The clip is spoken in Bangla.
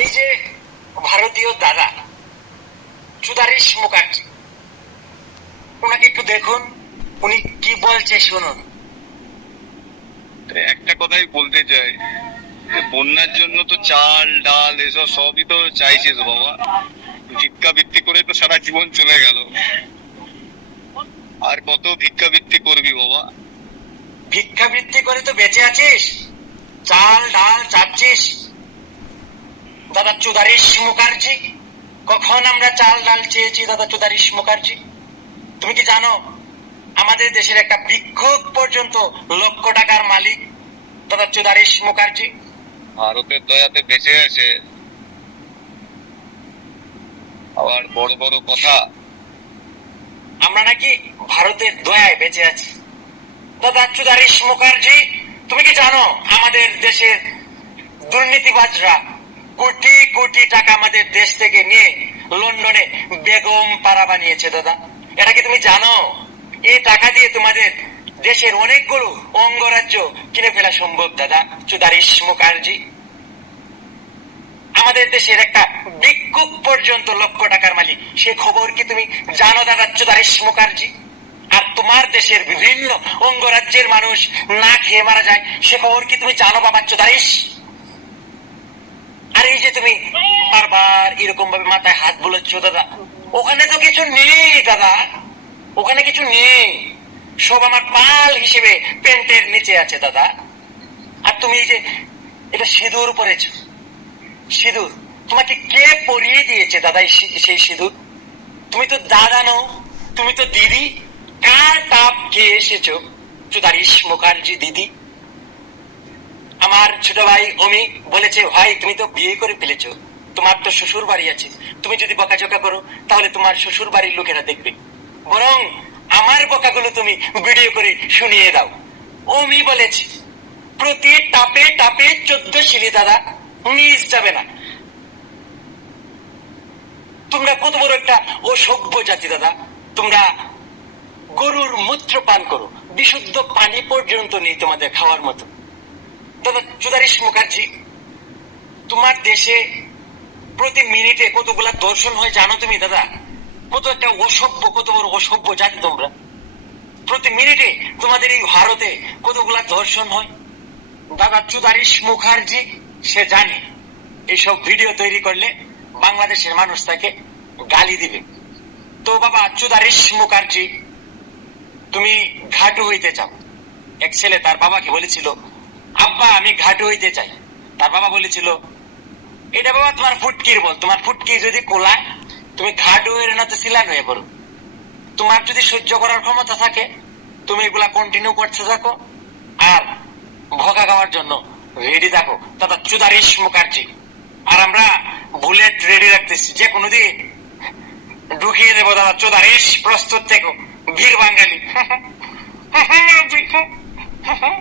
এই যে ভারতীয় দাদা চুদারিশ মুখার্জি ওনাকে একটু দেখুন উনি কি বলছে শুনুন। একটা কথাই বলতে চাই বন্যার জন্য তো চাল ডাল এসব সবই তো চাইছিস বাবা। ভিক্ষাবৃত্তি করে তো সারা জীবন চলে গেল। আর কত ভিক্ষাবৃত্তি করবি বাবা? ভিক্ষাবৃত্তি করে তো বেঁচে আছিস? চাল ডাল চাচ্ছিস দাদা চুদারিশ মুখার্জি কখন আমরা চাল ডাল চেয়েছি দাদা চুদারিশ মুখার্জি? তুমি কি জানো আমাদের দেশের একটা বিক্ষোভ পর্যন্ত লক্ষ টাকার মালিক দাদা চুদারিশ মুখার্জি? ভারতের দয়াতে বেঁচে আছে। আবার বড় বড় কথা। আমরা নাকি ভারতের দয়ায় বেঁচে আছি। দাদা চুদারিশ মুখার্জি তুমি কি জানো আমাদের দেশের দুর্নীতিবাজরা কোটি কোটি টাকা আমাদের দেশ থেকে নিয়ে লন্ডনে বেগম পাড়া বানিয়েছে, দাদা। এটা কি তুমি জানো? এই টাকা দিয়ে তোমাদের দেশের অনেকগুলো অঙ্গরাজ্য কিনে ফেলা সম্ভব, দাদা। চুদারিশ মুখার্জি। আমাদের দেশের একটা বিক্ষোভ পর্যন্ত লক্ষ টাকার মালিক। সে খবর কি তুমি জানো, দাদা চুদারিশ মুখার্জি? আর তোমার দেশের বিভিন্ন অঙ্গরাজ্যের মানুষ না খেয়ে মারা যায়, সে খবর কি তুমি জানো, বাবা এই যে তুমি বারবার এরকম ভাবে মাথায় হাত বুলাচ্ছ, দাদা। ওখানে তো কিছু নেই, দাদা। ওখানে কিছু নেই। সব আমার পাল হিসেবে প্যান্টের নিচে আছে, দাদা। আর তুমি এই যে, এটা সিঁদুর পরেছো। সিঁদুর। তোমাকে কে পরিয়ে দিয়েছে, দাদা সেই সিঁদুর? তুমি তো দাদা নও, তুমি তো দিদি। কার তাপ খেয়ে এসেছ? চুদারিশ মুখার্জি দিদি। আমার ছোট ভাই অমি বলেছে, ভাই, তুমি তো বিয়ে করে ফেলেছো। তোমার তো শ্বশুর বাড়ি আছে। তুমি যদি বকাঝকা করো, তাহলে তোমার শ্বশুর বাড়ির লোকেরা দেখবে। বরং আমার বকাগুলো তুমি ভিডিও করে শুনিয়ে দাও। অমি বলেছে, প্রতি টাপে টাপে চোদ্দ শিলি দাদা, মিস যাবে না। তোমরা কত বড় একটা অসভ্য জাতি দাদা। তোমরা গরুর মূত্র পান করো। বিশুদ্ধ পানি পর্যন্ত নেই তোমাদের খাওয়ার মতো। দাদা চুদারিশ মুখার্জি, তোমার দেশে প্রতি মিনিটে কতগুলা দর্শন হয় জানো তুমি, দাদা? কত একটা অসভ্য, কত বড় অসভ্য তোমরা। প্রতি মিনিটে তোমাদের এই ভারতে হয়? দাদা মুখার্জি, সে জানে। এইসব ভিডিও তৈরি করলে বাংলাদেশের মানুষ তাকে গালি দিবে। তো বাবা চুদারিশ মুখার্জি, তুমি ঘাটু হইতে চাও। এক ছেলে তার বাবাকে বলেছিল আব্বা, আমি ঘাটু হইতে চাই। তার বাবা বলেছিল, এটা বাবা তোমার ফুটকির বল। তোমার ফুটকি যদি কোলায় তুমি ঘাটু হয়ে না তো সিলান হয়ে পড়ো। তোমার যদি সহ্য করার ক্ষমতা থাকে, তুমি এগুলা কন্টিনিউ করতে থাকো। আর ভোগা খাওয়ার জন্য রেডি থাকো। দাদা চুদারিশ মুখার্জি। আর আমরা বুলেট রেডি রাখতেছি। যে কোনো দিন ঢুকিয়ে দেবো দাদা চুদারিশ প্রস্তুত থেকো। বীর বাঙালি।